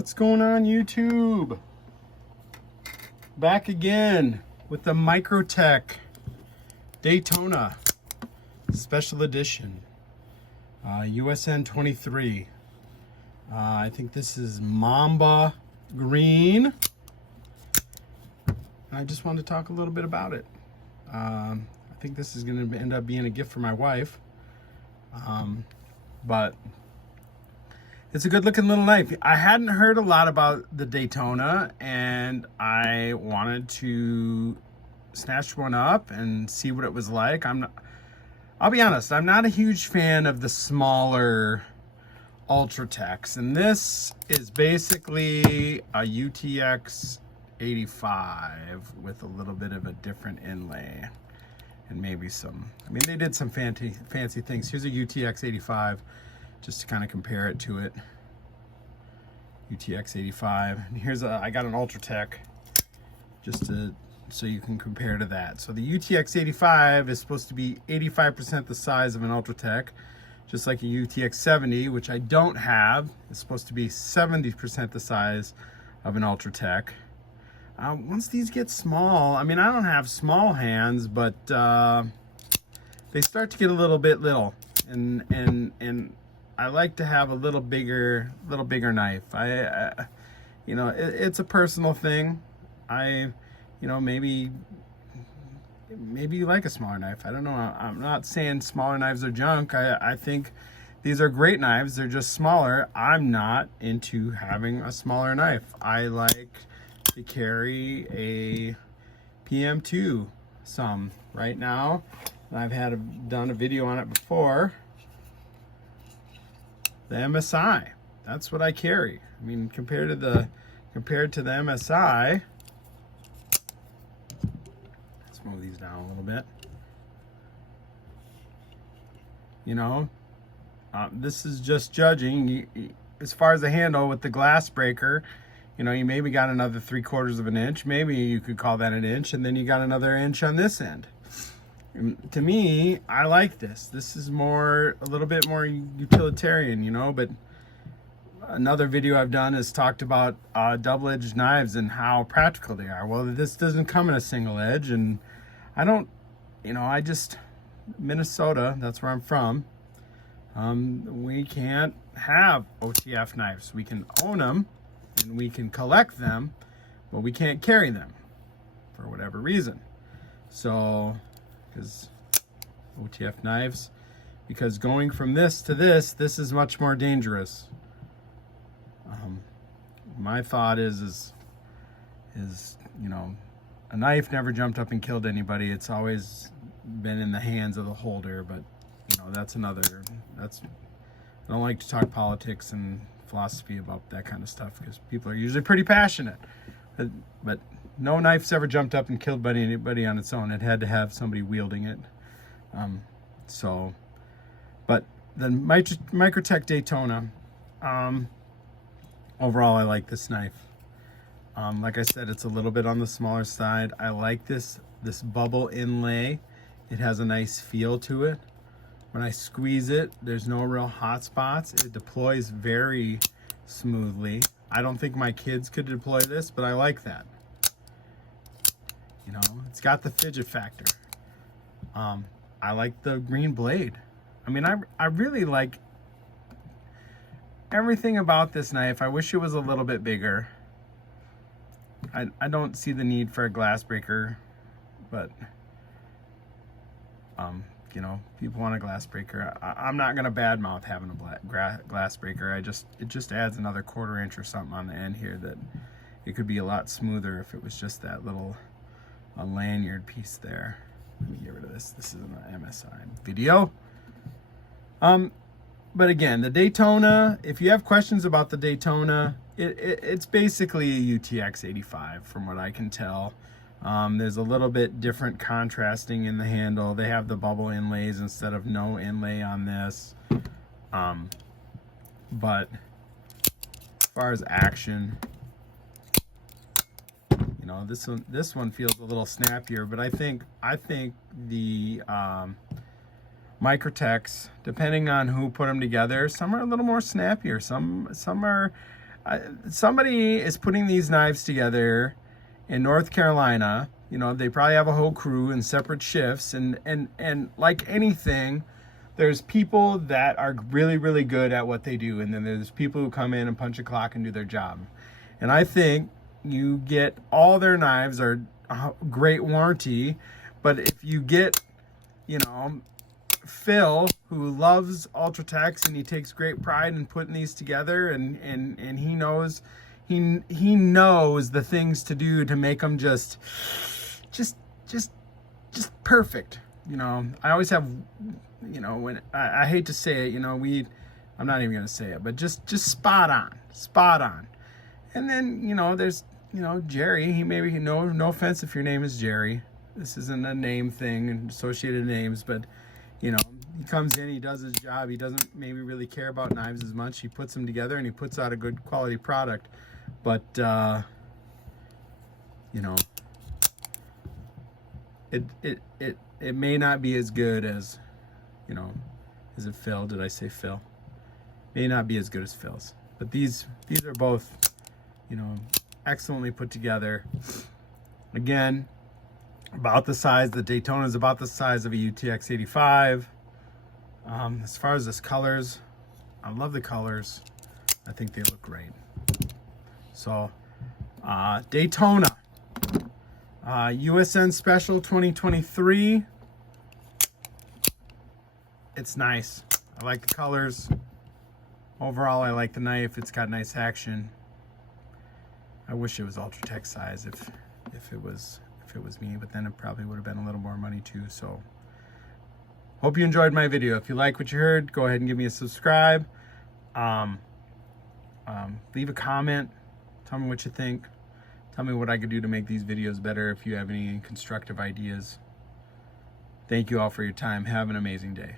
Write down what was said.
What's going on, YouTube? Back again with the Microtech Daytona Special Edition, USN 23. I think this is Mamba Green. I just wanted to talk a little bit about it. I think this is going to end up being a gift for my wife. But it's a good looking little knife. I hadn't heard a lot about the Daytona and I wanted to snatch one up and see what it was like. I'll be honest, I'm not a huge fan of the smaller Ultratechs, and this is basically a UTX 85 with a little bit of a different inlay and maybe some, I mean, they did some fancy things. Here's a UTX 85 just to kind of compare it to it. UTX 85. And here's I got an Ultratech just so you can compare to that. So the UTX 85 is supposed to be 85% the size of an Ultratech, just like a UTX 70, which I don't have. It's supposed to be 70% the size of an Ultratech. Once these get small, I mean, I don't have small hands, but they start to get a little bit little, and I like to have a little bigger knife. You know, it's a personal thing. You know, maybe you like a smaller knife. I don't know. I'm not saying smaller knives are junk. I think these are great knives. They're just smaller. I'm not into having a smaller knife. I like to carry a PM2 some right now. I've done a video on it before. The MSI, that's what I carry. I mean, compared to the MSI, let's move these down a little bit. You know, this is just judging. As far as the handle with the glass breaker, you know, you maybe got another 3/4 of an inch. Maybe you could call that an inch, and then you got another inch on this end. And to me, I like this. This is a little bit more utilitarian, you know, but another video I've done is talked about double-edged knives and how practical they are. Well, this doesn't come in a single edge, and I don't, you know, Minnesota, that's where I'm from. We can't have OTF knives. We can own them and we can collect them, but we can't carry them for whatever reason. So, because OTF knives, because going from this to this is much more dangerous. My thought is you know, a knife never jumped up and killed anybody. It's always been in the hands of the holder. But you know, I don't like to talk politics and philosophy about that kind of stuff because people are usually pretty passionate. But no knife's ever jumped up and killed anybody on its own. It had to have somebody wielding it. But the Microtech Daytona, overall, I like this knife. Like I said, it's a little bit on the smaller side. I like this bubble inlay. It has a nice feel to it. When I squeeze it, there's no real hot spots. It deploys very smoothly. I don't think my kids could deploy this, but I like that. You know, it's got the fidget factor. I like the green blade. I mean, I really like everything about this knife. I wish it was a little bit bigger. I don't see the need for a glass breaker, but you know, people want a glass breaker. I'm not gonna badmouth having a glass breaker. It just adds another 1/4 inch or something on the end here that it could be a lot smoother if it was just that little lanyard piece there. Let me get rid of this. This is an MSI video. But again, the Daytona, if you have questions about the Daytona, it's basically a UTX 85 from what I can tell. There's a little bit different contrasting in the handle. They have the bubble inlays instead of no inlay on this. But as far as action, you know, this one feels a little snappier, but I think the Microtechs, depending on who put them together, some are a little more snappier. Some are Somebody is putting these knives together in North Carolina. You know, they probably have a whole crew and separate shifts, and like anything, there's people that are really, really good at what they do, and then there's people who come in and punch a clock and do their job. And I think you get all their knives are great warranty, but if you get, you know, Phil, who loves Ultratechs and he takes great pride in putting these together, and he knows the things to do to make them just perfect. You know, I always have, you know, when I hate to say it, you know, I'm not even gonna say it, but just spot on. And then, you know, there's, you know, Jerry. He maybe, no offense if your name is Jerry. This isn't a name thing and associated names, but you know, he comes in, he does his job. He doesn't maybe really care about knives as much. He puts them together and he puts out a good quality product. But you know, it may not be as good as, you know, is it Phil? Did I say Phil? May not be as good as Phil's. But these are both, you know, excellently put together. Again, about the size. The Daytona is about the size of a UTX 85. As far as this colors, I love the colors. I think they look great. So, Daytona, USN Special 2023. It's nice. I like the colors. Overall, I like the knife. It's got nice action. I wish it was Ultratech size if it was me, but then it probably would have been a little more money too. So hope you enjoyed my video. If you like what you heard, go ahead and give me a subscribe. Leave a comment. Tell me what you think. Tell me what I could do to make these videos better if you have any constructive ideas. Thank you all for your time. Have an amazing day.